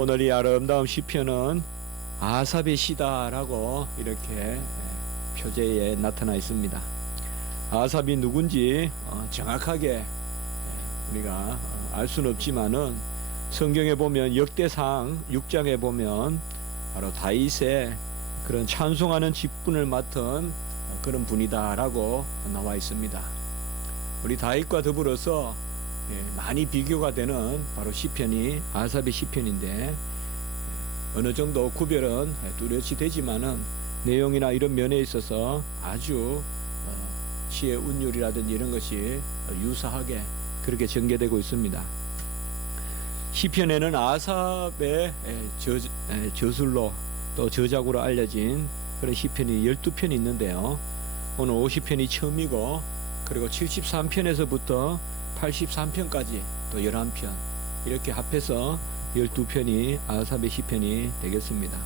오늘 이 아름다운 시편은 아삽의 시다라고 이렇게 표제에 나타나 있습니다. 아삽이 누군지 정확하게 우리가 알 수는 없지만은 성경에 보면 역대상 6장에 보면 바로 다윗의 그런 찬송하는 직분을 맡은 그런 분이다라고 나와 있습니다. 우리 다윗과 더불어서 많이 비교가 되는 바로 시편이 아삽의 시편인데 어느 정도 구별은 뚜렷이 되지만은 내용이나 이런 면에 있어서 아주 시의 운율이라든지 이런 것이 유사하게 그렇게 전개되고 있습니다. 시편에는 아삽의 저술로 또 저작으로 알려진 그런 시편이 12편이 있는데요. 오늘 50편이 처음이고 그리고 73편에서부터 83편까지 또 11편 이렇게 합해서 12편이 아삽의 시편이 되겠습니다.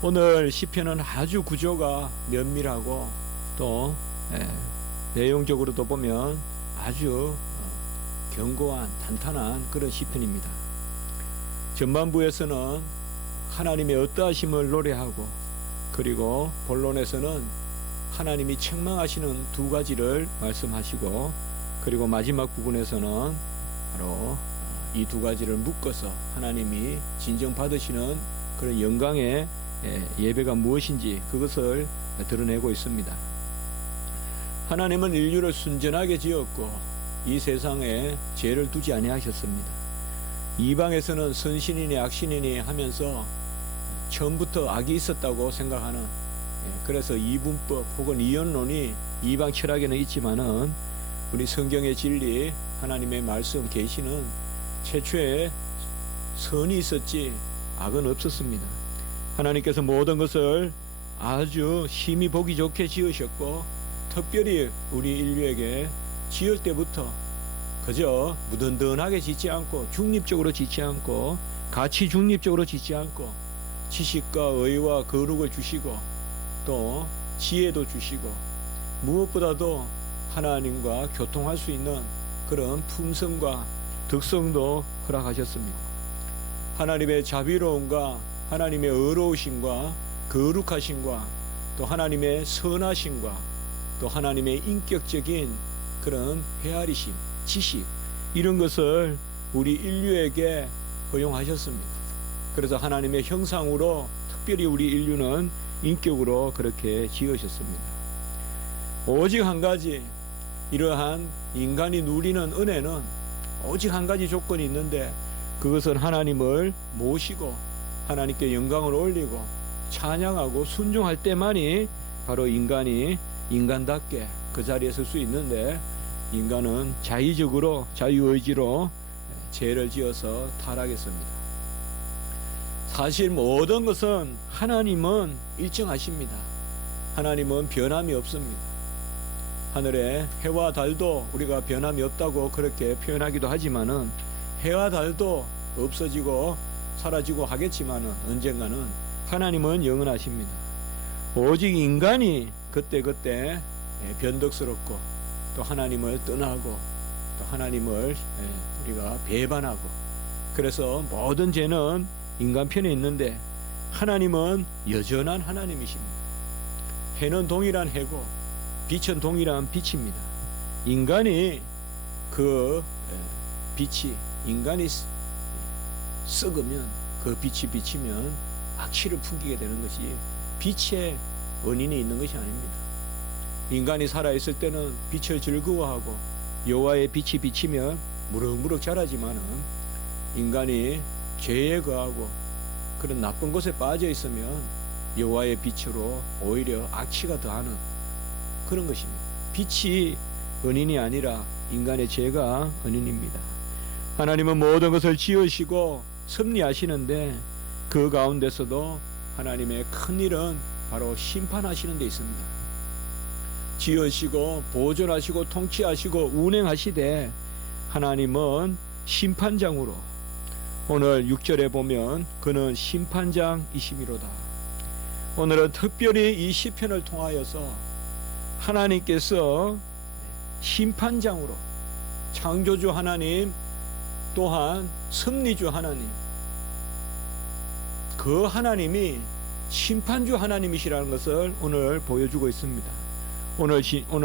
오늘 시편은 아주 구조가 면밀하고 또 내용적으로도 보면 아주 견고한 탄탄한 그런 시편입니다. 전반부에서는 하나님의 어떠하심을 노래하고 그리고 본론에서는 하나님이 책망하시는 두 가지를 말씀하시고 그리고 마지막 부분에서는 바로 이 두 가지를 묶어서 하나님이 진정받으시는 그런 영광의 예배가 무엇인지 그것을 드러내고 있습니다. 하나님은 인류를 순전하게 지었고 이 세상에 죄를 두지 아니하셨습니다. 이방에서는 선신이니 악신이니 하면서 처음부터 악이 있었다고 생각하는 그래서 이분법 혹은 이언론이 이방 철학에는 있지만은 우리 성경의 진리 하나님의 말씀 계시는 최초에 선이 있었지 악은 없었습니다. 하나님께서 모든 것을 아주 심히 보기 좋게 지으셨고 특별히 우리 인류에게 지을 때부터 그저 무던던하게 짓지 않고 중립적으로 짓지 않고 가치 중립적으로 짓지 않고 지식과 의와 거룩을 주시고 또 지혜도 주시고 무엇보다도 하나님과 교통할 수 있는 그런 품성과 덕성도 허락하셨습니다. 하나님의 자비로움과 하나님의 의로우심과 거룩하심과 또 하나님의 선하심과 또 하나님의 인격적인 그런 헤아리심, 지식 이런 것을 우리 인류에게 허용하셨습니다. 그래서 하나님의 형상으로 특별히 우리 인류는 인격으로 그렇게 지으셨습니다. 오직 한 가지 이러한 인간이 누리는 은혜는 오직 한 가지 조건이 있는데 그것은 하나님을 모시고 하나님께 영광을 올리고 찬양하고 순종할 때만이 바로 인간이 인간답게 그 자리에 설 수 있는데 인간은 자의적으로 자유의지로 죄를 지어서 타락했습니다. 사실 모든 것은 하나님은 일정하십니다. 하나님은 변함이 없습니다. 하늘에 해와 달도 우리가 변함이 없다고 그렇게 표현하기도 하지만은 해와 달도 없어지고 사라지고 하겠지만은 언젠가는 하나님은 영원하십니다. 오직 인간이 그때그때 변덕스럽고 또 하나님을 떠나고 또 하나님을 우리가 배반하고 그래서 모든 죄는 인간 편에 있는데 하나님은 여전한 하나님이십니다. 해는 동일한 해고 빛은 동일한 빛입니다. 인간이 그 빛이 인간이 썩으면 그 빛이 비치면 악취를 풍기게 되는 것이 빛의 원인이 있는 것이 아닙니다. 인간이 살아있을 때는 빛을 즐거워하고 여호와의 빛이 비치면 무럭무럭 자라지만은 인간이 죄에 거하고 그런 나쁜 것에 빠져 있으면 여호와의 빛으로 오히려 악취가 더하는 그런 것입니다. 빛이 은인이 아니라 인간의 죄가 은인입니다. 하나님은 모든 것을 지으시고 섭리하시는데 그 가운데서도 하나님의 큰 일은 바로 심판하시는 데 있습니다. 지으시고 보존하시고 통치하시고 운행하시되 하나님은 심판장으로 오늘 6절에 보면 그는 심판장이심이로다. 오늘은 특별히 이 시편을 통하여서 하나님께서 심판장으로 창조주 하나님 또한 섭리주 하나님 그 하나님이 심판주 하나님이시라는 것을 오늘 보여주고 있습니다. 오늘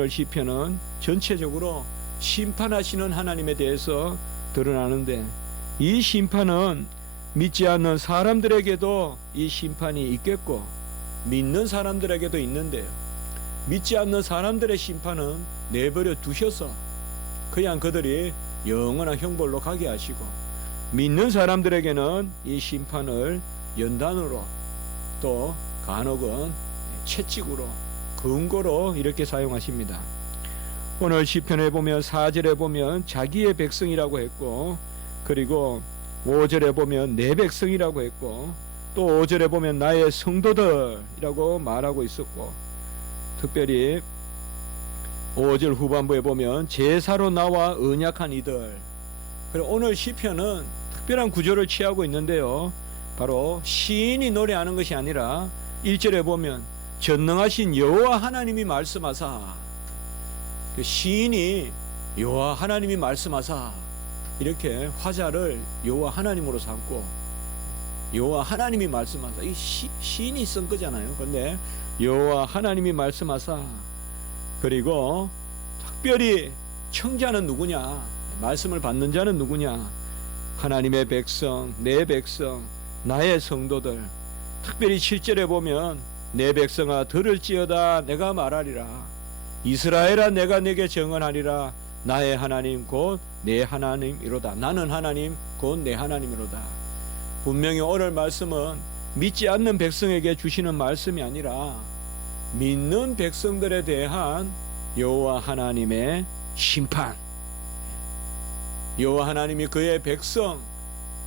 시편은 전체적으로 심판하시는 하나님에 대해서 드러나는데, 이 심판은 믿지 않는 사람들에게도 이 심판이 있겠고 믿는 사람들에게도 있는데요, 믿지 않는 사람들의 심판은 내버려 두셔서 그냥 그들이 영원한 형벌로 가게 하시고, 믿는 사람들에게는 이 심판을 연단으로, 또 간혹은 채찍으로, 근거로 이렇게 사용하십니다. 오늘 시편에 보면 4절에 보면 자기의 백성이라고 했고, 그리고 5절에 보면 내 백성이라고 했고, 또 5절에 보면 나의 성도들이라고 말하고 있었고, 특별히 5절 후반부에 보면 제사로 나와 언약한 이들. 그리고 오늘 시편은 특별한 구조를 취하고 있는데요, 바로 시인이 노래하는 것이 아니라 1절에 보면 전능하신 여호와 하나님이 말씀하사, 그 시인이 여호와 하나님이 말씀하사 이렇게 화자를 여호와 하나님으로 삼고, 여호와 하나님이 말씀하사, 이 시인이 쓴 거잖아요. 근데 여호와 하나님이 말씀하사, 그리고 특별히 청자는 누구냐, 말씀을 받는 자는 누구냐, 하나님의 백성, 내 백성, 나의 성도들. 특별히 7절에 보면 내 백성아 들을지어다 내가 말하리라, 이스라엘아 내가 내게 증언하리라, 나의 하나님 곧 내 하나님이로다. 나는 하나님 곧 내 하나님이로다. 분명히 오늘 말씀은 믿지 않는 백성에게 주시는 말씀이 아니라 믿는 백성들에 대한 여호와 하나님의 심판, 여호와 하나님이 그의 백성,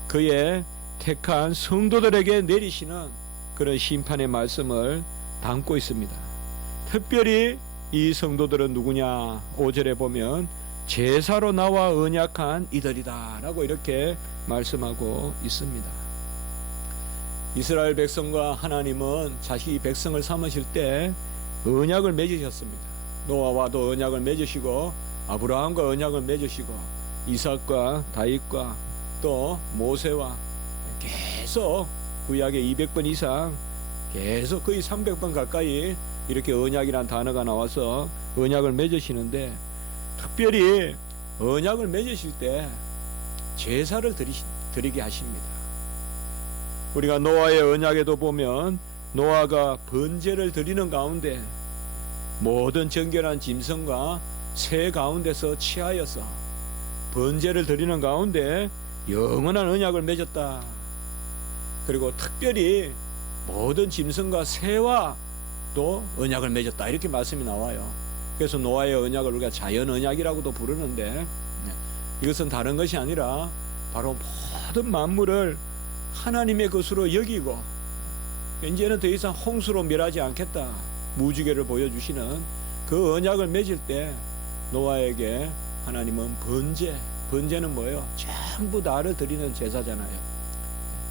그의 택한 성도들에게 내리시는 그런 심판의 말씀을 담고 있습니다. 특별히 이 성도들은 누구냐, 5절에 보면 제사로 나와 언약한 이들이다 라고 이렇게 말씀하고 있습니다. 이스라엘 백성과 하나님은 자신이 백성을 삼으실 때 언약을 맺으셨습니다. 노아와도 언약을 맺으시고, 아브라함과 언약을 맺으시고, 이삭과 다윗과 또 모세와 계속 구약에 200번 이상, 계속 거의 300번 가까이 이렇게 언약이란 단어가 나와서 언약을 맺으시는데, 특별히 언약을 맺으실 때 제사를 드리게 하십니다. 우리가 노아의 언약에도 보면 노아가 번제를 드리는 가운데 모든 정결한 짐승과 새 가운데서 취하여서 번제를 드리는 가운데 영원한 언약을 맺었다. 그리고 특별히 모든 짐승과 새와 또 언약을 맺었다, 이렇게 말씀이 나와요. 그래서 노아의 언약을 우리가 자연 언약이라고도 부르는데, 이것은 다른 것이 아니라 바로 모든 만물을 하나님의 것으로 여기고 이제는 더 이상 홍수로 멸하지 않겠다, 무지개를 보여주시는 그 언약을 맺을 때 노아에게 하나님은 번제는 뭐예요? 전부 나를 드리는 제사잖아요.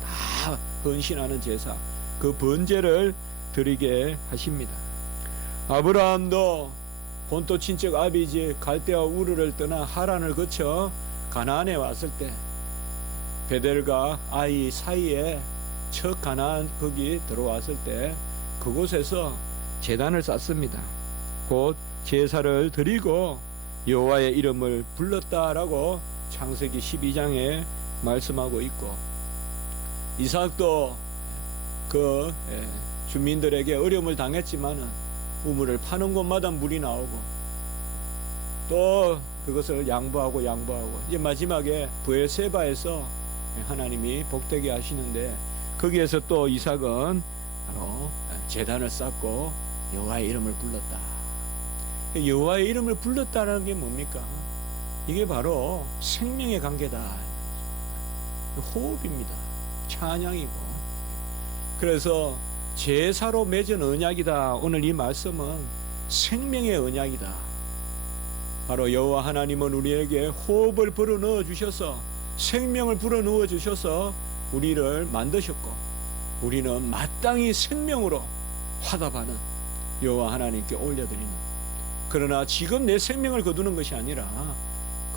다 헌신하는 제사, 그 번제를 드리게 하십니다. 아브라함도 본토 친척 아비지 갈대아 우르를 떠나 하란을 거쳐 가나안에 왔을 때 베델과 아이 사이에 첫 가나안 거기 들어왔을 때 그곳에서 제단을 쌓습니다. 곧 제사를 드리고 여호와의 이름을 불렀다라고 창세기 12장에 말씀하고 있고, 이삭도 그 주민들에게 어려움을 당했지만은 우물을 파는 곳마다 물이 나오고, 또 그것을 양보하고 이제 마지막에 브엘세바에서 하나님이 복되게 하시는데, 거기에서 또 이삭은 바로 제단을 쌓고 여호와의 이름을 불렀다. 여호와의 이름을 불렀다는 게 뭡니까? 이게 바로 생명의 관계다, 호흡입니다. 찬양이고. 그래서 제사로 맺은 언약이다. 오늘 이 말씀은 생명의 언약이다. 바로 여호와 하나님은 우리에게 호흡을 불어넣어 주셔서, 생명을 불어넣어 주셔서 우리를 만드셨고, 우리는 마땅히 생명으로 화답하는 여호와 하나님께 올려드리는, 그러나 지금 내 생명을 거두는 것이 아니라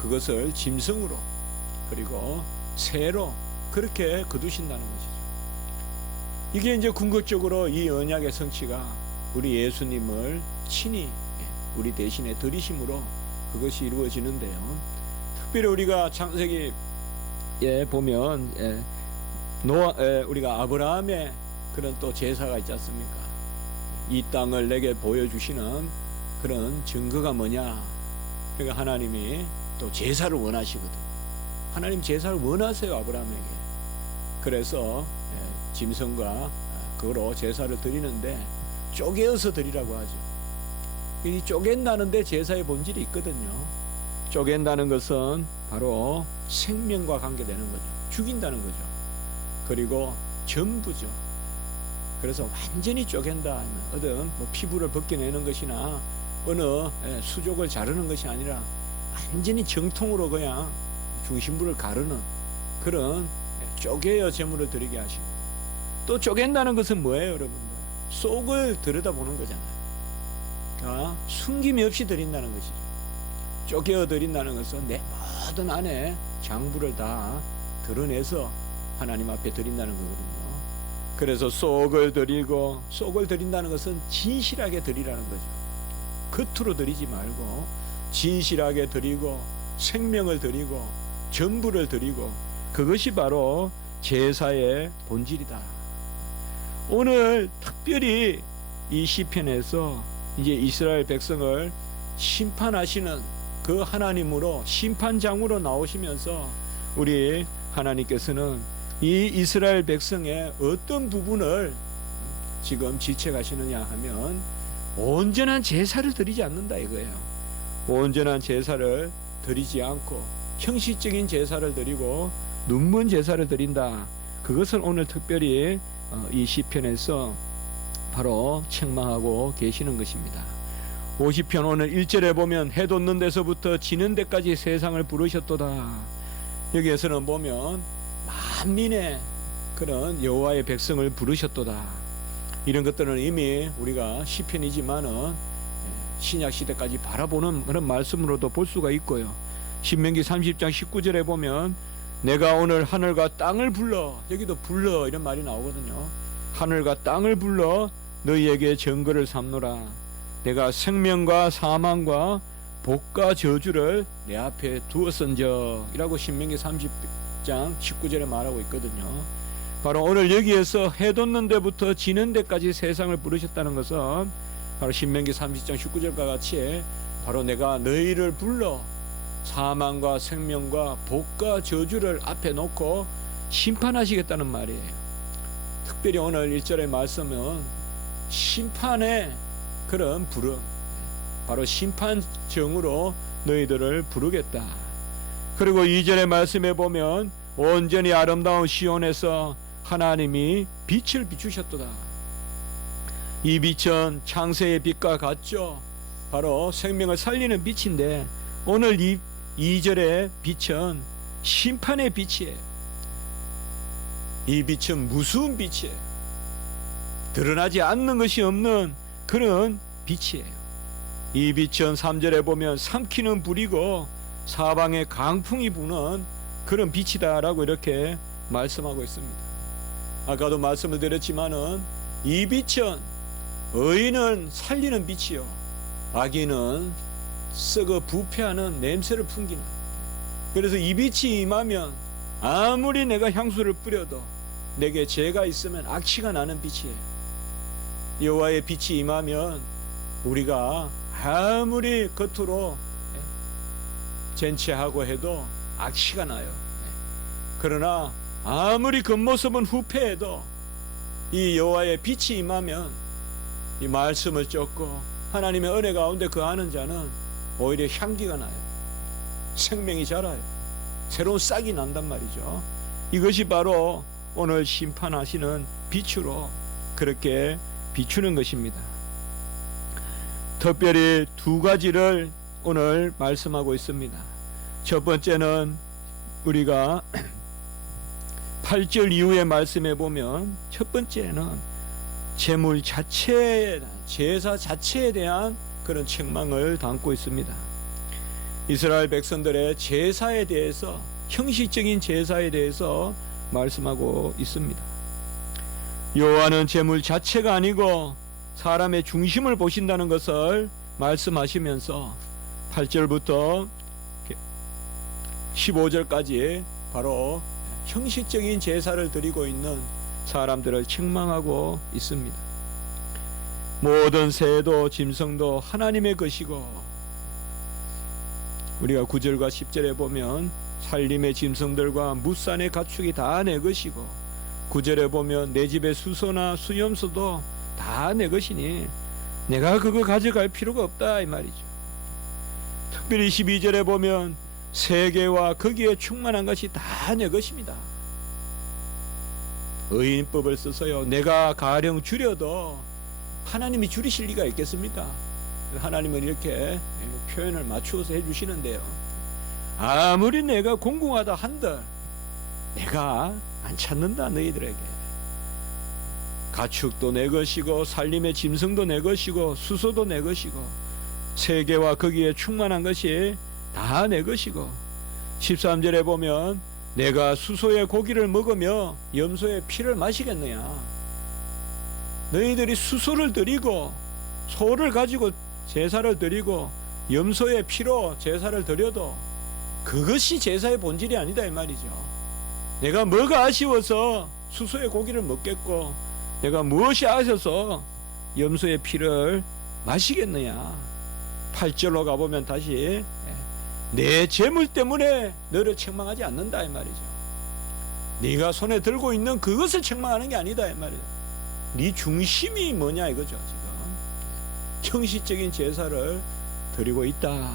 그것을 짐승으로 그리고 새로 그렇게 거두신다는 것이죠. 이게 이제 궁극적으로 이 언약의 성취가 우리 예수님을 친히 우리 대신에 드리심으로 그것이 이루어지는데요. 특별히 우리가 창세기에 보면 우리가 아브라함의 그런 또 제사가 있지 않습니까? 이 땅을 내게 보여주시는 그런 증거가 뭐냐? 그러니까 하나님이 또 제사를 원하시거든. 하나님 제사를 원하세요, 아브라함에게. 그래서 짐승과 그거로 제사를 드리는데 쪼개어서 드리라고 하죠. 이 쪼갠다는데 제사의 본질이 있거든요. 쪼갠다는 것은 바로 생명과 관계되는 거죠. 죽인다는 거죠. 그리고 전부죠. 그래서 완전히 쪼갠다 하면 뭐 피부를 벗겨내는 것이나 어느 수족을 자르는 것이 아니라 완전히 정통으로 그냥 중심부를 가르는 그런 쪼개어 제물을 드리게 하시고, 또 쪼갠다는 것은 뭐예요, 여러분들? 속을 들여다보는 거잖아요. 그러니까 숨김이 없이 드린다는 것이죠. 쪼개어 드린다는 것은 내 모든 안에 장부를 다 드러내서 하나님 앞에 드린다는 거거든요. 그래서 속을 드린다는 것은 진실하게 드리라는 거죠. 겉으로 드리지 말고 진실하게 드리고 생명을 드리고 전부를 드리고, 그것이 바로 제사의 본질이다. 오늘 특별히 이 시편에서 이제 이스라엘 백성을 심판하시는 그 하나님으로 심판장으로 나오시면서 우리 하나님께서는 이 이스라엘 백성의 어떤 부분을 지금 지체하시느냐 하면 온전한 제사를 드리지 않는다 이거예요. 온전한 제사를 드리지 않고 형식적인 제사를 드리고 눈먼 제사를 드린다. 그것을 오늘 특별히 이 시편에서 바로 책망하고 계시는 것입니다. 50편 오늘 1절에 보면 해 돋는 데서부터 지는 데까지 세상을 부르셨도다. 여기에서는 보면 만민의 그런 여호와의 백성을 부르셨도다. 이런 것들은 이미 우리가 시편이지만은 신약 시대까지 바라보는 그런 말씀으로도 볼 수가 있고요. 신명기 30장 19절에 보면 내가 오늘 하늘과 땅을 불러, 여기도 불러 이런 말이 나오거든요. 하늘과 땅을 불러 너희에게 증거를 삼노라. 내가 생명과 사망과 복과 저주를 내 앞에 두었은저 이라고 신명기 30장 19절에 말하고 있거든요. 바로 오늘 여기에서 해 돋는 데부터 지는 데까지 세상을 부르셨다는 것은 바로 신명기 30장 19절과 같이 바로 내가 너희를 불러 사망과 생명과 복과 저주를 앞에 놓고 심판하시겠다는 말이에요. 특별히 오늘 1절의 말씀은 심판의 그런 부름, 바로 심판정으로 너희들을 부르겠다. 그리고 2절의 말씀에 보면 온전히 아름다운 시온에서 하나님이 빛을 비추셨도다. 이 빛은 창세의 빛과 같죠. 바로 생명을 살리는 빛인데 오늘 이 2절의 빛은 심판의 빛이에요. 이 빛은 무서운 빛이에요. 드러나지 않는 것이 없는 그런 빛이에요. 이 빛은 3절에 보면 삼키는 불이고 사방에 강풍이 부는 그런 빛이다라고 이렇게 말씀하고 있습니다. 아까도 말씀을 드렸지만은 이 빛은 의인은 살리는 빛이요 악인은 썩어 부패하는 냄새를 풍기는. 그래서 이 빛이 임하면 아무리 내가 향수를 뿌려도 내게 죄가 있으면 악취가 나는 빛이에요. 여호와의 빛이 임하면 우리가 아무리 겉으로 젠체하고 해도 악취가 나요. 그러나 아무리 겉모습은 후패해도 이 여호와의 빛이 임하면 이 말씀을 쫓고 하나님의 은혜 가운데 거하는 자는 오히려 향기가 나요. 생명이 자라요. 새로운 싹이 난단 말이죠. 이것이 바로 오늘 심판하시는 빛으로 그렇게 비추는 것입니다. 특별히 두 가지를 오늘 말씀하고 있습니다. 첫 번째는 우리가 8절 이후의 말씀에 보면 첫 번째는 제물 자체, 제사 자체에 대한 그런 책망을 담고 있습니다. 이스라엘 백성들의 제사에 대해서, 형식적인 제사에 대해서 말씀하고 있습니다. 여호와는 재물 자체가 아니고 사람의 중심을 보신다는 것을 말씀하시면서 8절부터 15절까지 바로 형식적인 제사를 드리고 있는 사람들을 책망하고 있습니다. 모든 새도 짐승도 하나님의 것이고, 우리가 9절과 10절에 보면 살림의 짐승들과 무산의 가축이 다 내 것이고, 9절에 보면 내 집의 수소나 수염소도 다 내 것이니 내가 그거 가져갈 필요가 없다 이 말이죠. 특별히 12절에 보면 세계와 거기에 충만한 것이 다 내 것입니다. 의인법을 써서요, 내가 가령 줄여도 하나님이 줄이실 리가 있겠습니까? 하나님은 이렇게 표현을 맞추어서 해주시는데요, 아무리 내가 공공하다 한들 내가 안 찾는다. 너희들에게 가축도 내 것이고 살림의 짐승도 내 것이고 수소도 내 것이고 세계와 거기에 충만한 것이 다 내 것이고, 13절에 보면 내가 수소의 고기를 먹으며 염소의 피를 마시겠느냐. 너희들이 수소를 드리고 소를 가지고 제사를 드리고 염소의 피로 제사를 드려도 그것이 제사의 본질이 아니다 이 말이죠. 내가 뭐가 아쉬워서 수소의 고기를 먹겠고 내가 무엇이 아쉬워서 염소의 피를 마시겠느냐. 8절로 가보면 다시 내 재물 때문에 너를 책망하지 않는다 이 말이죠. 네가 손에 들고 있는 그것을 책망하는 게 아니다 이 말이죠. 네 중심이 뭐냐 이거죠. 지금 형식적인 제사를 드리고 있다.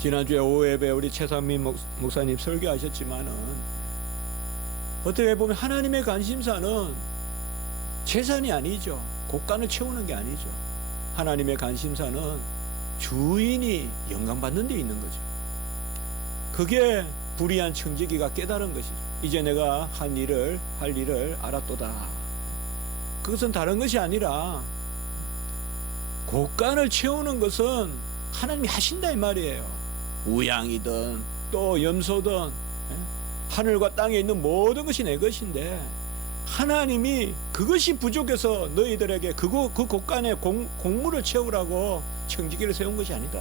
지난주에 오후 예배 우리 최상민 목사님 설교하셨지만은 어떻게 보면 하나님의 관심사는 재산이 아니죠. 곳간을 채우는 게 아니죠. 하나님의 관심사는 주인이 영광받는 데 있는 거죠. 그게 불의한 청지기가 깨달은 것이죠. 이제 내가 할 일을 알았도다. 그것은 다른 것이 아니라 곳간을 채우는 것은 하나님이 하신다 이 말이에요. 우양이든 또 염소든 하늘과 땅에 있는 모든 것이 내 것인데 하나님이 그것이 부족해서 너희들에게 그 곳간에 공물을 채우라고 청지기를 세운 것이 아니다.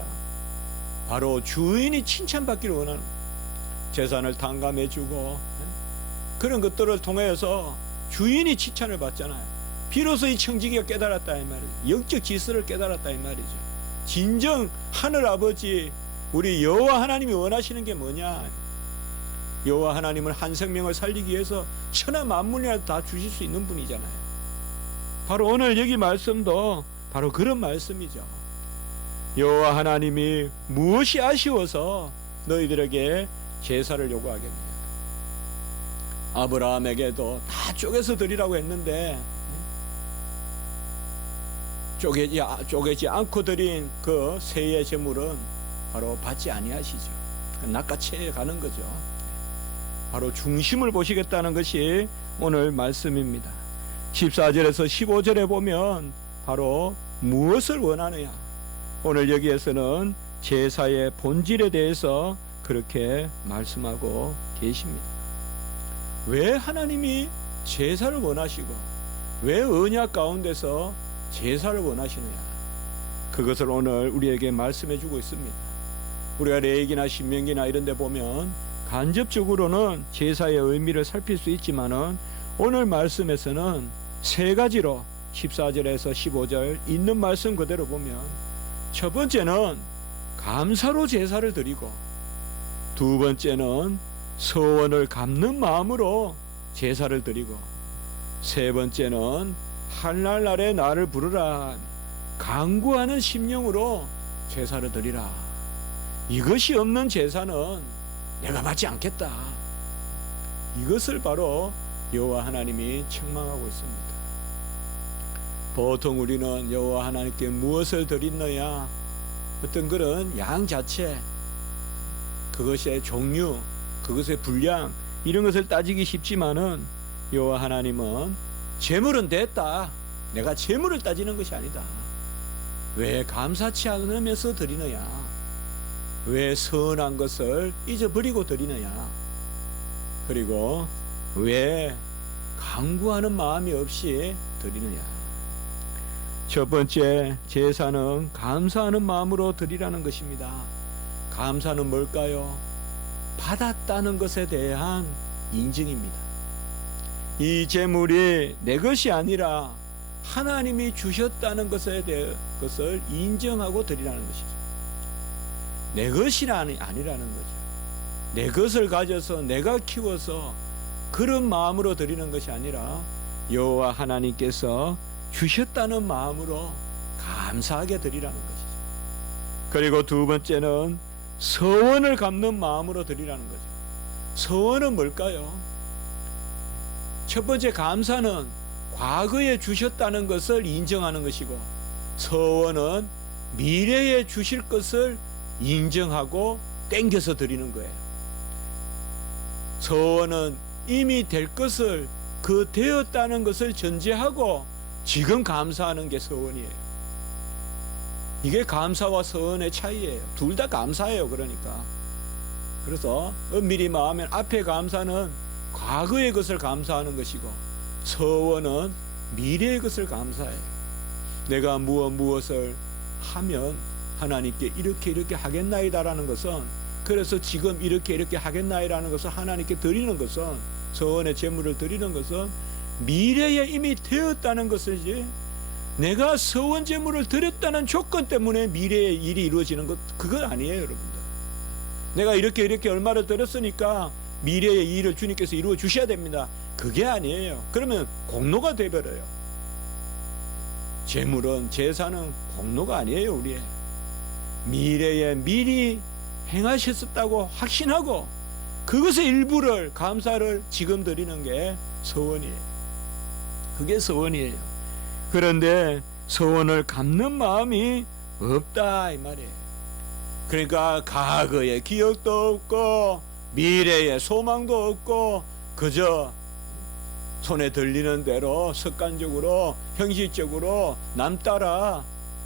바로 주인이 칭찬받기를 원하는 재산을 탕감해주고 그런 것들을 통해서 주인이 칭찬을 받잖아요. 비로소 이 청지기가 깨달았다 이 말이죠. 영적 질서를 깨달았다 이 말이죠. 진정 하늘 아버지 우리 여호와 하나님이 원하시는 게 뭐냐. 여호와 하나님은 한 생명을 살리기 위해서 천하 만물이라도 다 주실 수 있는 분이잖아요. 바로 오늘 여기 말씀도 바로 그런 말씀이죠. 여호와 하나님이 무엇이 아쉬워서 너희들에게 제사를 요구하겠느냐. 아브라함에게도 다 쪼개서 드리라고 했는데 쪼개지 않고 드린 그 새의 제물은 바로 받지 아니하시죠. 낚아채 가는 거죠. 바로 중심을 보시겠다는 것이 오늘 말씀입니다. 14절에서 15절에 보면 바로 무엇을 원하느냐. 오늘 여기에서는 제사의 본질에 대해서 그렇게 말씀하고 계십니다. 왜 하나님이 제사를 원하시고 왜 언약 가운데서 제사를 원하시느냐. 그것을 오늘 우리에게 말씀해 주고 있습니다. 우리가 레위기나 신명기나 이런 데 보면 간접적으로는 제사의 의미를 살필 수 있지만은 오늘 말씀에서는 세 가지로 14절에서 15절 있는 말씀 그대로 보면 첫 번째는 감사로 제사를 드리고 두 번째는 서원을 갚는 마음으로 제사를 드리고 세 번째는 할날날에 나를 부르라 간구하는 심령으로 제사를 드리라. 이것이 없는 제사는 내가 받지 않겠다. 이것을 바로 여호와 하나님이 책망하고 있습니다. 보통 우리는 여호와 하나님께 무엇을 드리느냐, 어떤 그런 양 자체, 그것의 종류, 그것의 분량 이런 것을 따지기 쉽지만은 여호와 하나님은 재물은 됐다. 내가 재물을 따지는 것이 아니다. 왜 감사치 않으면서 드리느냐? 왜 선한 것을 잊어버리고 드리느냐? 그리고 왜 강구하는 마음이 없이 드리느냐? 첫 번째 제사는 감사하는 마음으로 드리라는 것입니다. 감사는 뭘까요? 받았다는 것에 대한 인증입니다. 이 제물이 내 것이 아니라 하나님이 주셨다는 것에 대해 것을 인정하고 드리라는 것이죠. 내 것이 아니라는 거죠. 내 것을 가져서 내가 키워서 그런 마음으로 드리는 것이 아니라 여호와 하나님께서 주셨다는 마음으로 감사하게 드리라는 것이죠. 그리고 두 번째는 서원을 갚는 마음으로 드리라는 거죠. 서원은 뭘까요? 첫 번째 감사는 과거에 주셨다는 것을 인정하는 것이고, 서원은 미래에 주실 것을 인정하고 땡겨서 드리는 거예요. 서원은 이미 될 것을 그 되었다는 것을 전제하고 지금 감사하는 게 서원이에요. 이게 감사와 서원의 차이예요. 둘 다 감사해요. 그러니까 그래서 엄밀히 말하면 앞에 감사는 과거의 것을 감사하는 것이고, 서원은 미래의 것을 감사해요. 내가 무엇을 하면 하나님께 이렇게 하겠나이다라는 것은, 그래서 지금 이렇게 하겠나이라는 것을 하나님께 드리는 것은, 서원의 제물을 드리는 것은 미래에 이미 되었다는 것이지, 내가 서원 제물을 드렸다는 조건 때문에 미래의 일이 이루어지는 것, 그건 아니에요. 여러분들, 내가 이렇게 얼마를 드렸으니까 미래의 일을 주님께서 이루어 주셔야 됩니다, 그게 아니에요. 그러면 공로가 되버려요. 제물은, 제사는 공로가 아니에요. 우리의 미래에 미리 행하셨다고 확신하고 그것의 일부를, 감사를 지금 드리는 게 서원이에요. 그게 서원이에요. 그런데 서원을 갚는 마음이 없다 이 말이에요. 그러니까 과거의 기억도 없고 미래의 소망도 없고 그저 손에 들리는 대로 습관적으로 형식적으로 남 따라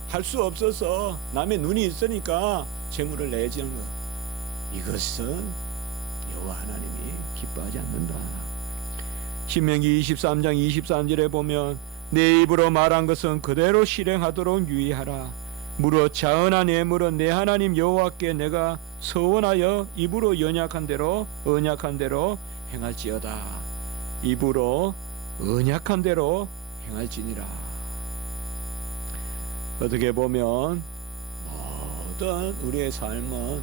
할 수 없어서 남의 눈이 있으니까 재물을 내주는 것, 이것은 여호와 하나님이 기뻐하지 않는다. 신명기 23장 23절에 보면 내 입으로 말한 것은 그대로 실행하도록 유의하라. 무릇 자언한 예물은 내 하나님 여호와께 내가 서원하여 입으로 언약한 대로 행할지어다. 입으로 언약한 대로 행할지니라. 어떻게 보면 모든 우리의 삶은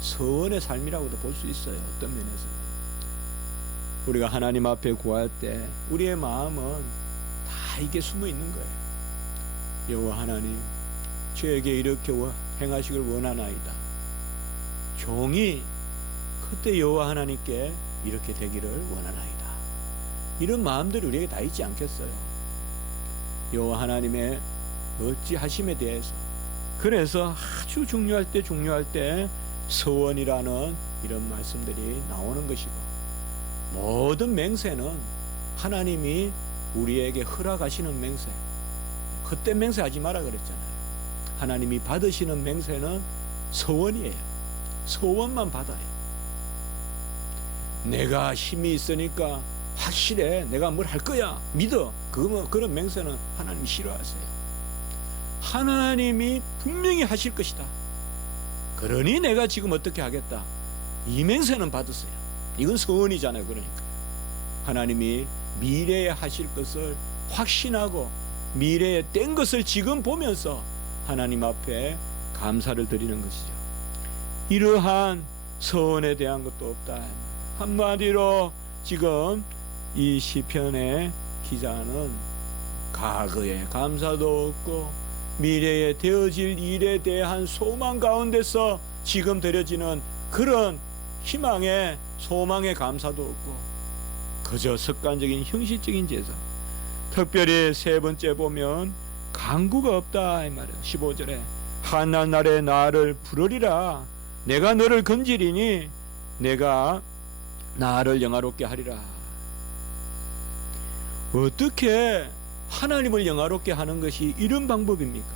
서원의 삶이라고도 볼 수 있어요. 어떤 면에서는 우리가 하나님 앞에 구할 때 우리의 마음은 다 이게 숨어 있는 거예요. 여호와 하나님, 저에게 이렇게 행하시길 원하나이다. 종이 그때 여호와 하나님께 이렇게 되기를 원하나이다. 이런 마음들이 우리에게 다 있지 않겠어요? 여호와 하나님의 어찌하심에 대해서. 그래서 아주 중요할 때 서원이라는 이런 말씀들이 나오는 것이고, 모든 맹세는 하나님이 우리에게 허락하시는 맹세, 헛된 맹세하지 마라 그랬잖아요. 하나님이 받으시는 맹세는 서원이에요. 서원만 받아요. 내가 힘이 있으니까 확실해, 내가 뭘 할 거야, 믿어, 그런 맹세는 하나님이 싫어하세요. 하나님이 분명히 하실 것이다, 그러니 내가 지금 어떻게 하겠다, 이 맹세는 받으세요. 이건 서원이잖아요. 그러니까 하나님이 미래에 하실 것을 확신하고 미래에 된 것을 지금 보면서 하나님 앞에 감사를 드리는 것이죠. 이러한 서원에 대한 것도 없다. 한마디로 지금 이 시편의 기자는 과거에 감사도 없고 미래에 되어질 일에 대한 소망 가운데서 지금 드려지는 그런 희망의, 소망의 감사도 없고 그저 습관적인 형식적인 제사. 특별히 세 번째 보면 간구가 없다 이 말이에요. 15절에 한날 날에 나를 부르리라. 내가 너를 건지리니 내가 나를 영화롭게 하리라. 어떻게 하나님을 영화롭게 하는 것이 이런 방법입니까?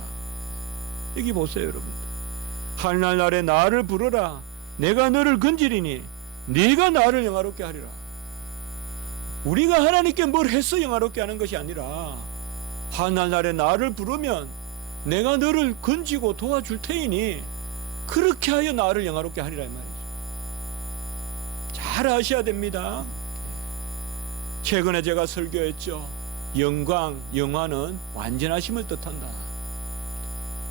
여기 보세요, 여러분들. 한날 날에 나를 부르라. 내가 너를 건지리니 네가 나를 영화롭게 하리라. 우리가 하나님께 뭘 해서 영화롭게 하는 것이 아니라 환난 날에 나를 부르면 내가 너를 건지고 도와줄 테이니 그렇게 하여 나를 영화롭게 하리라 이 말이죠. 잘 아셔야 됩니다. 최근에 제가 설교했죠. 영광, 영화는 완전하심을 뜻한다.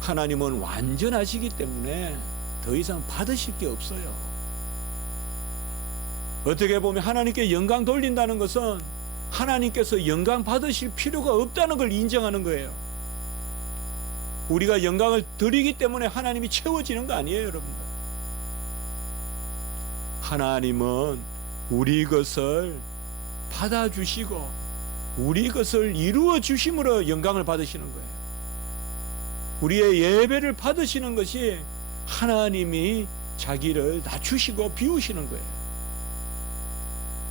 하나님은 완전하시기 때문에 더 이상 받으실 게 없어요. 어떻게 보면 하나님께 영광 돌린다는 것은 하나님께서 영광 받으실 필요가 없다는 걸 인정하는 거예요. 우리가 영광을 드리기 때문에 하나님이 채워지는 거 아니에요, 여러분들. 하나님은 우리 것을 받아주시고 우리 것을 이루어 주심으로 영광을 받으시는 거예요. 우리의 예배를 받으시는 것이 하나님이 자기를 낮추시고 비우시는 거예요.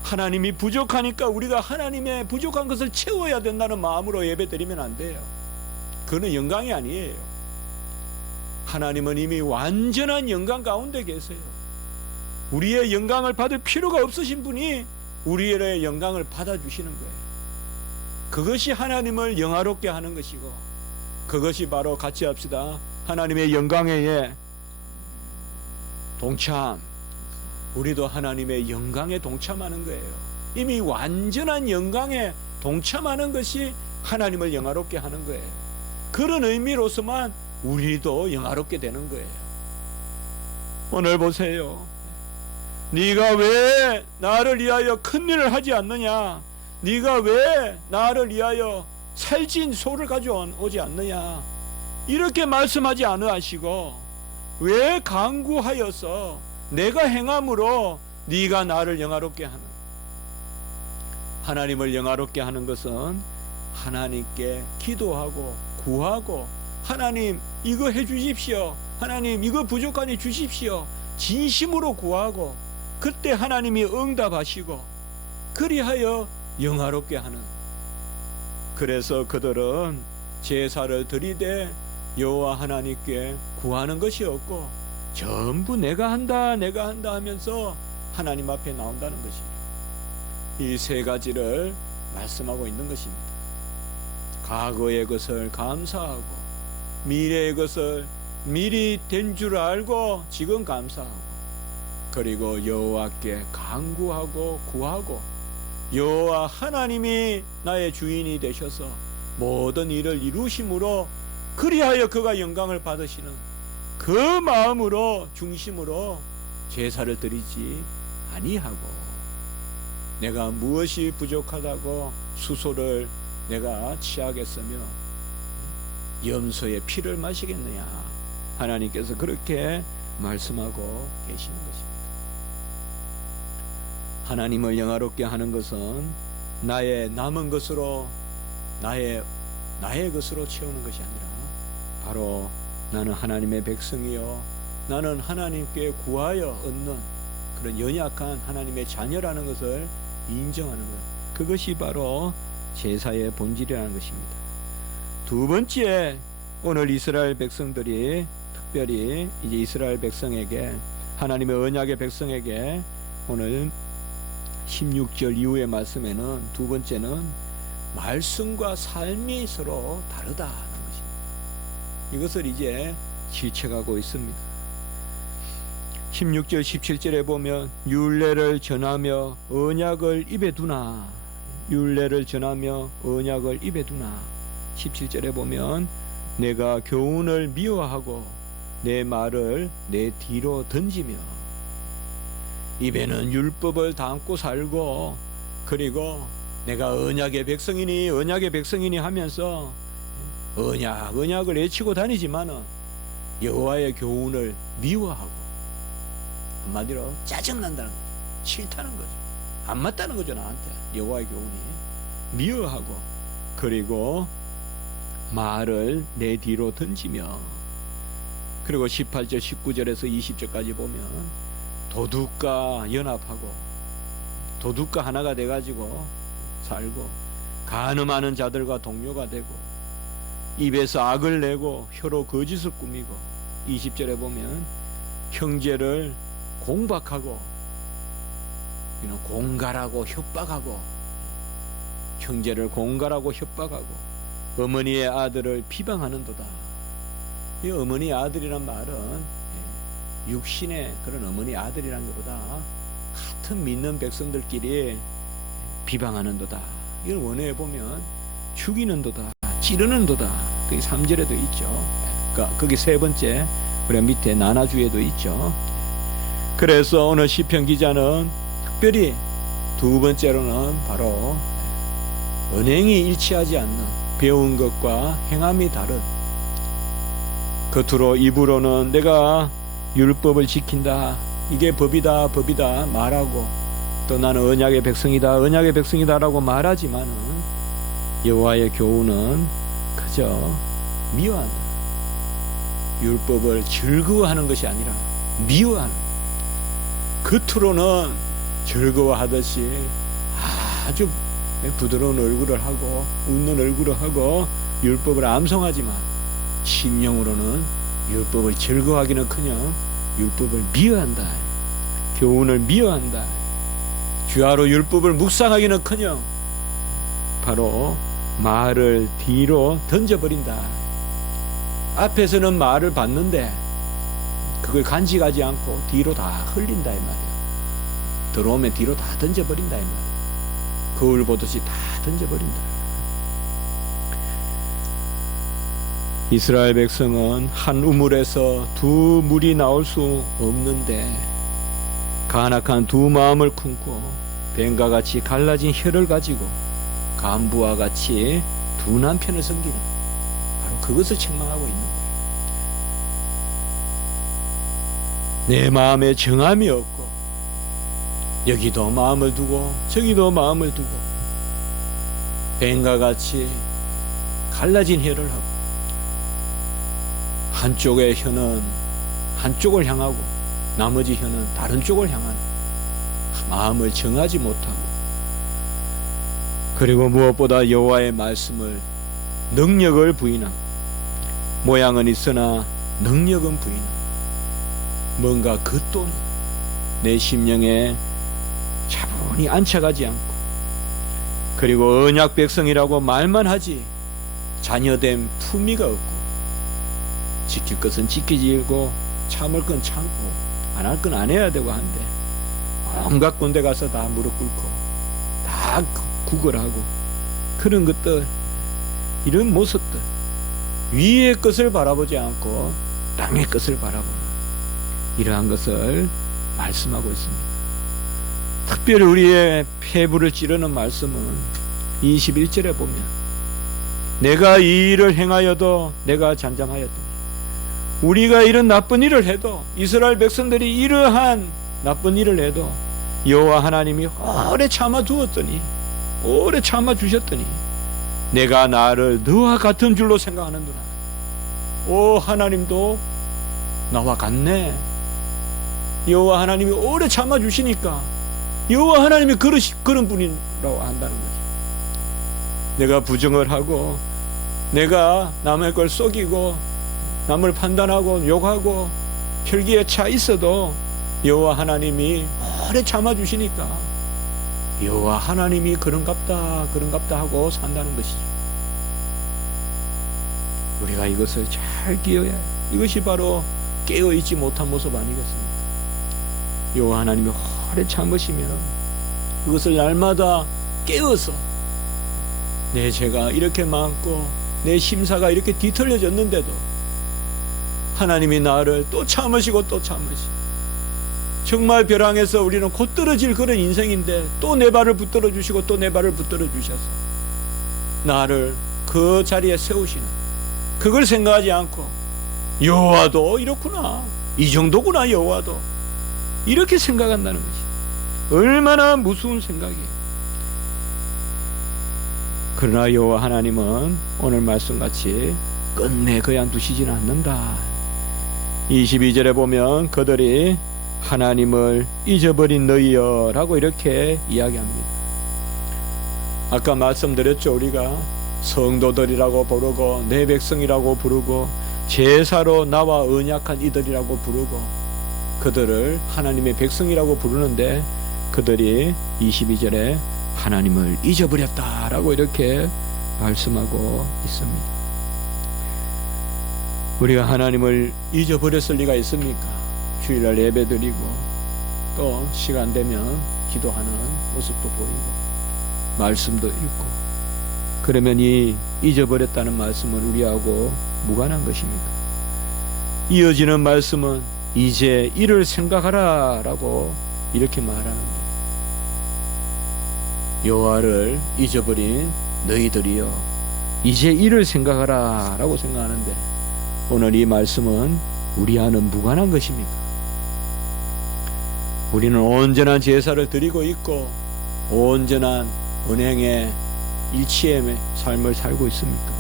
하나님이 부족하니까 우리가 하나님의 부족한 것을 채워야 된다는 마음으로 예배 드리면 안 돼요. 그거는 영광이 아니에요. 하나님은 이미 완전한 영광 가운데 계세요. 우리의 영광을 받을 필요가 없으신 분이 우리의 영광을 받아주시는 거예요. 그것이 하나님을 영화롭게 하는 것이고, 그것이 바로 같이 합시다. 하나님의 영광에 동참. 우리도 하나님의 영광에 동참하는 거예요. 이미 완전한 영광에 동참하는 것이 하나님을 영화롭게 하는 거예요. 그런 의미로서만 우리도 영화롭게 되는 거예요. 오늘 보세요. 네가 왜 나를 위하여 큰 일을 하지 않느냐? 네가 왜 나를 위하여 살찐 소를 가져오지 않느냐? 이렇게 말씀하지 않으시고 왜 간구하여서 내가 행함으로 네가 나를 영화롭게 하는, 하나님을 영화롭게 하는 것은 하나님께 기도하고 구하고 하나님 이거 해 주십시오, 하나님 이거 부족하니 주십시오, 진심으로 구하고 그때 하나님이 응답하시고 그리하여 영화롭게 하는. 그래서 그들은 제사를 드리되 여호와 하나님께 구하는 것이 없고 전부 내가 한다 하면서 하나님 앞에 나온다는 것이죠. 이 세 가지를 말씀하고 있는 것입니다. 과거의 것을 감사하고 미래의 것을 미리 된 줄 알고 지금 감사하고, 그리고 여호와께 간구하고 구하고 여호와 하나님이 나의 주인이 되셔서 모든 일을 이루심으로 그리하여 그가 영광을 받으시는 그 마음으로 중심으로 제사를 드리지 아니하고, 내가 무엇이 부족하다고 수소를 내가 취하겠으며 염소의 피를 마시겠느냐. 하나님께서 그렇게 말씀하고 계시는 것입니다. 하나님을 영화롭게 하는 것은 나의 남은 것으로 나의 것으로 채우는 것이 아니라 바로 나는 하나님의 백성이요 나는 하나님께 구하여 얻는 그런 연약한 하나님의 자녀라는 것을 인정하는 것, 그것이 바로 제사의 본질이라는 것입니다. 두 번째, 오늘 이스라엘 백성들이 특별히 이제 이스라엘 백성에게, 하나님의 언약의 백성에게 오늘 16절 이후의 말씀에는 두 번째는 말씀과 삶이 서로 다르다는 것입니다. 이것을 이제 실체하고 있습니다. 16절 17절에 보면 율례를 전하며 언약을 입에 두나, 율례를 전하며 언약을 입에 두나. 17절에 보면 내가 교훈을 미워하고 내 말을 내 뒤로 던지며, 입에는 율법을 담고 살고 그리고 내가 언약의 백성이니 하면서 언약을 외치고 다니지만은 여호와의 교훈을 미워하고, 한마디로 짜증난다는 거죠. 싫다는 거죠. 안 맞다는 거죠. 나한테 여호와의 교훈이 미워하고, 그리고 말을 내 뒤로 던지며, 그리고 18절 19절에서 20절까지 보면 도둑과 연합하고 도둑과 하나가 돼가지고 살고, 간음하는 자들과 동료가 되고, 입에서 악을 내고 혀로 거짓을 꾸미고, 20절에 보면 형제를 공박하고 공갈하고 협박하고 형제를 공갈하고 협박하고 어머니의 아들을 비방하는도다. 이 어머니 아들이란 말은 육신의 그런 어머니 아들이란 것보다 같은 믿는 백성들끼리 비방하는도다. 이걸 원어에 보면 죽이는도다, 찌르는도다. 그게 3절에도 있죠. 거기 세 번째 우리 밑에 나나주에도 있죠. 그래서 오늘 시편 기자는 특별히 두 번째로는 바로 언행이 일치하지 않는, 배운 것과 행함이 다른, 겉으로 입으로는 내가 율법을 지킨다, 이게 법이다 법이다 말하고, 또 나는 언약의 백성이다 언약의 백성이다라고 말하지만은 여호와의 교훈은 그저 미워한다. 율법을 즐거워하는 것이 아니라 미워하는, 겉으로는 즐거워하듯이 아주 부드러운 얼굴을 하고 웃는 얼굴을 하고 율법을 암송하지만 심령으로는 율법을 즐거워하기는커녕 율법을 미워한다. 교훈을 미워한다. 주야로 율법을 묵상하기는커녕 바로 말을 뒤로 던져버린다. 앞에서는 말을 받는데 그걸 간직하지 않고 뒤로 다 흘린다 이 말이야. 들어오면 뒤로 다 던져버린다 이 말이야. 거울 보듯이 다 던져버린다. 이스라엘 백성은 한 우물에서 두 물이 나올 수 없는데 간악한 두 마음을 품고 뱀과 같이 갈라진 혀를 가지고 간부와 같이 두 남편을 섬기는, 바로 그것을 책망하고 있는 거예요. 내 마음에 정함이 없고 여기도 마음을 두고 저기도 마음을 두고 뱀과 같이 갈라진 혀를 하고, 한쪽의 혀는 한쪽을 향하고 나머지 혀는 다른 쪽을 향하는, 마음을 정하지 못하고, 그리고 무엇보다 여호와의 말씀을, 능력을 부인하고, 모양은 있으나 능력은 부인하고, 뭔가 겉도는 내 심령에 차분히 안착하지 않고, 그리고 언약 백성이라고 말만 하지 자녀됨 품위가 없고, 지킬 것은 지키고 참을 건 참고 안 할 건 안 해야 되고 한데 온갖 군데 가서 다 무릎 꿇고 다 구걸하고, 그런 것들, 이런 모습들, 위의 것을 바라보지 않고 땅의 것을 바라보는 이러한 것을 말씀하고 있습니다. 특별히 우리의 폐부를 찌르는 말씀은 21절에 보면 내가 이 일을 행하여도 내가 잠잠하였다. 우리가 이런 나쁜 일을 해도, 이스라엘 백성들이 이러한 나쁜 일을 해도 여호와 하나님이 오래 참아 두었더니, 오래 참아 주셨더니 내가 나를 너와 같은 줄로 생각하는구나. 오, 하나님도 나와 같네. 여호와 하나님이 오래 참아 주시니까 여호와 하나님이 그런 분이라고 한다는 거죠. 내가 부정을 하고 내가 남의 걸 속이고 남을 판단하고 욕하고 혈기에 차 있어도 여호와 하나님이 오래 참아 주시니까 여호와 하나님이 그런갑다 하고 산다는 것이죠. 우리가 이것을 잘 기어야 해요. 이것이 바로 깨어있지 못한 모습 아니겠습니까? 여호와 하나님이 오래 참으시면 그것을 날마다 깨어서 내 죄가 이렇게 많고 내 심사가 이렇게 뒤틀려졌는데도 하나님이 나를 또 참으시고 또 참으시고, 정말 벼랑에서 우리는 곧 떨어질 그런 인생인데 또 내 발을 붙들어 주시고 또 내 발을 붙들어 주셔서 나를 그 자리에 세우시는, 그걸 생각하지 않고 여호와도 이렇구나, 이 정도구나, 여호와도 이렇게 생각한다는 것이 얼마나 무서운 생각이에요. 그러나 여호와 하나님은 오늘 말씀같이 끝내 그양두시지는 않는다. 22절에 보면 그들이 하나님을 잊어버린 너희여 라고 이렇게 이야기합니다. 아까 말씀드렸죠. 우리가 성도들이라고 부르고 내 백성이라고 부르고 제사로 나와 언약한 이들이라고 부르고 그들을 하나님의 백성이라고 부르는데, 그들이 22절에 하나님을 잊어버렸다라고 이렇게 말씀하고 있습니다. 우리가 하나님을 잊어버렸을 리가 있습니까? 주일날 예배드리고 또 시간 되면 기도하는 모습도 보이고 말씀도 읽고, 그러면 이 잊어버렸다는 말씀은 우리하고 무관한 것입니까? 이어지는 말씀은 이제 이를 생각하라 라고 이렇게 말하는데, 여호와를 잊어버린 너희들이여 이제 이를 생각하라 라고 생각하는데, 오늘 이 말씀은 우리와는 무관한 것입니다. 우리는 온전한 제사를 드리고 있고 온전한 은행의 일치의 삶을 살고 있습니까?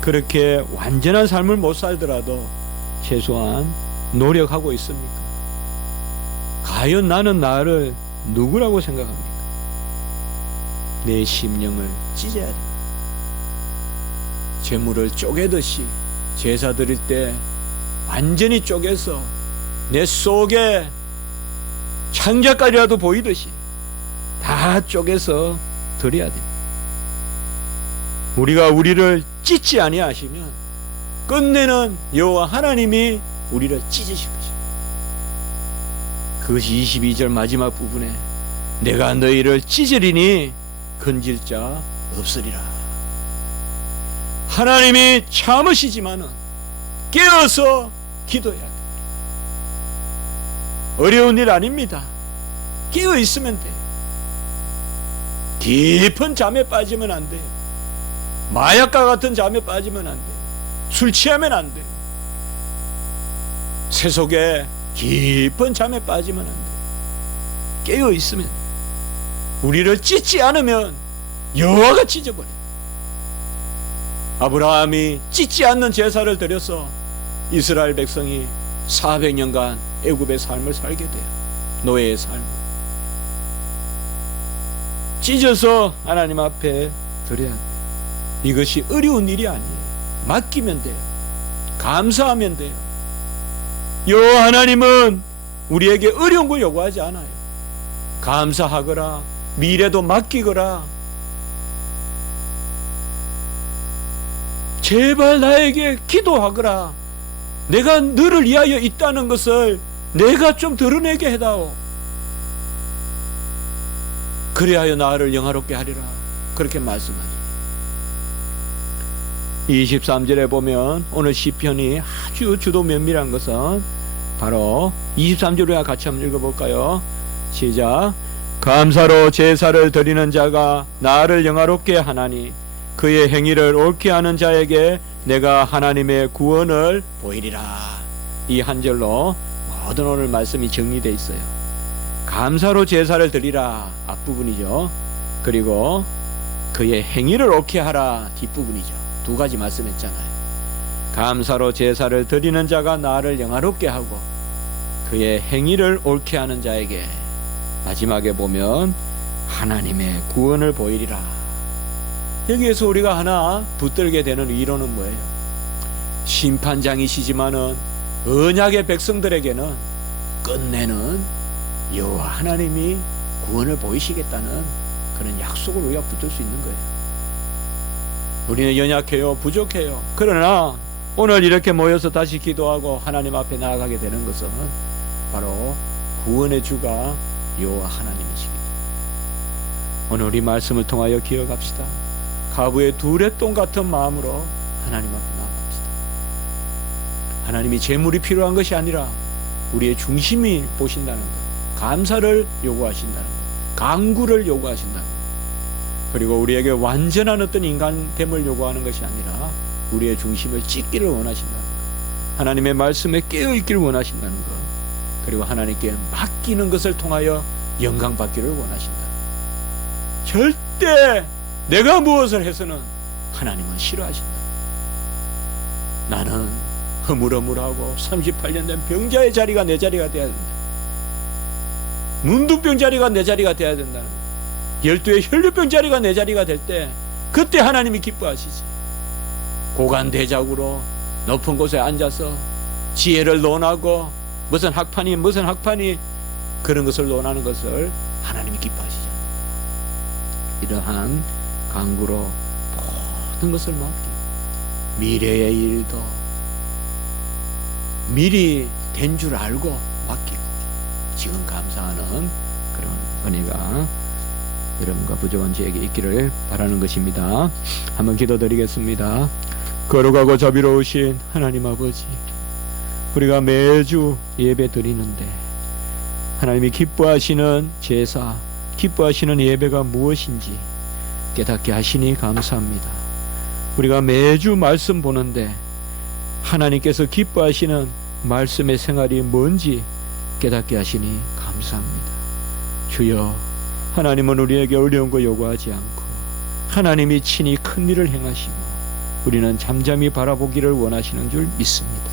그렇게 완전한 삶을 못 살더라도 최소한 노력하고 있습니까? 과연 나는 나를 누구라고 생각합니까? 내 심령을 찢어야 됩니다. 재물을 쪼개듯이 제사 드릴 때 완전히 쪼개서 내 속에 창자까지라도 보이듯이 다 쪼개서 드려야 됩니다. 우리가 우리를 찢지 아니하시면 끝내는 여호와 하나님이 우리를 찢으실 것입니다. 그것이 22절 마지막 부분에 내가 너희를 찢으리니 건질 자 없으리라. 하나님이 참으시지만은 깨어서 기도해야 됩니다. 어려운 일 아닙니다. 깨어 있으면 돼요. 깊은 잠에 빠지면 안 돼요. 마약과 같은 잠에 빠지면 안 돼요. 술 취하면 안 돼요. 세속에 깊은 잠에 빠지면 안 돼요. 깨어 있으면 돼요. 우리를 찢지 않으면 여호와가 찢어버려요. 아브라함이 찢지 않는 제사를 드려서 이스라엘 백성이 400년간 애굽의 삶을 살게 돼요. 노예의 삶을 찢어서 하나님 앞에 드려야 돼요. 이것이 어려운 일이 아니에요. 맡기면 돼요. 감사하면 돼요. 여호와 하나님은 우리에게 어려운 걸 요구하지 않아요. 감사하거라, 미래도 맡기거라, 제발 나에게 기도하거라, 내가 너를 위하여 있다는 것을 내가 좀 드러내게 해다오. 그리하여 나를 영화롭게 하리라. 그렇게 말씀하죠. 23절에 보면 오늘 시편이 아주 주도 면밀한 것은 바로 23절에 같이 한번 읽어볼까요? 시작. 감사로 제사를 드리는 자가 나를 영화롭게 하나니 그의 행위를 옳게 하는 자에게 내가 하나님의 구원을 보이리라. 이 한 절로 모든 오늘 말씀이 정리되어 있어요. 감사로 제사를 드리라 앞부분이죠. 그리고 그의 행위를 옳게 하라 뒷부분이죠. 두 가지 말씀했잖아요. 감사로 제사를 드리는 자가 나를 영화롭게 하고 그의 행위를 옳게 하는 자에게 마지막에 보면 하나님의 구원을 보이리라. 여기에서 우리가 하나 붙들게 되는 위로는 뭐예요? 심판장이시지만은 언약의 백성들에게는 끝내는 여호와 하나님이 구원을 보이시겠다는 그런 약속을 우리가 붙들 수 있는 거예요. 우리는 연약해요, 부족해요. 그러나 오늘 이렇게 모여서 다시 기도하고 하나님 앞에 나아가게 되는 것은 바로 구원의 주가 여호와 하나님이시기 때문에 오늘 우리 말씀을 통하여 기억합시다. 가부의 두레똥 같은 마음으로 하나님 앞에 나아갑시다. 하나님이 재물이 필요한 것이 아니라 우리의 중심이 보신다는 것, 감사를 요구하신다는 것, 강구를 요구하신다는 것, 그리고 우리에게 완전한 어떤 인간됨을 요구하는 것이 아니라 우리의 중심을 찢기를 원하신다는 것, 하나님의 말씀에 깨어있기를 원하신다는 것, 그리고 하나님께 맡기는 것을 통하여 영광 받기를 원하신다는 것. 절대 내가 무엇을 해서는 하나님은 싫어하신다. 나는 허물허물하고 38년 된 병자의 자리가 내 자리가 돼야 된다. 문둥병 자리가 내 자리가 돼야 된다는 것. 12의 혈류병 자리가 내 자리가 될 때 그때 하나님이 기뻐하시지. 고관대작으로 높은 곳에 앉아서 지혜를 논하고 무슨 학판이 그런 것을 논하는 것을 하나님이 기뻐하시지 않는다. 이러한 간구로 모든 것을 맡기고 미래의 일도 미리 된 줄 알고 맡기고 지금 감사하는 그런 은혜가 여러분과 부족한 저에게 있기를 바라는 것입니다. 한번 기도드리겠습니다. 거룩하고 자비로우신 하나님 아버지, 우리가 매주 예배 드리는데 하나님이 기뻐하시는 제사, 기뻐하시는 예배가 무엇인지 깨닫게 하시니 감사합니다. 우리가 매주 말씀 보는데 하나님께서 기뻐하시는 말씀의 생활이 뭔지 깨닫게 하시니 감사합니다. 주여, 하나님은 우리에게 어려운 거 요구하지 않고 하나님이 친히 큰 일을 행하시고 우리는 잠잠히 바라보기를 원하시는 줄 믿습니다.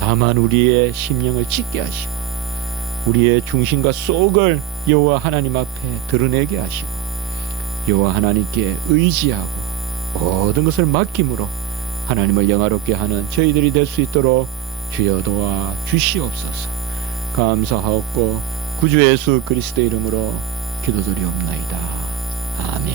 다만 우리의 심령을 찢게 하시고 우리의 중심과 속을 여호와 하나님 앞에 드러내게 하시고 여호와 하나님께 의지하고 모든 것을 맡김으로 하나님을 영화롭게 하는 저희들이 될 수 있도록 주여 도와 주시옵소서. 감사하옵고 구주 예수 그리스도 이름으로 기도드리옵나이다. 아멘.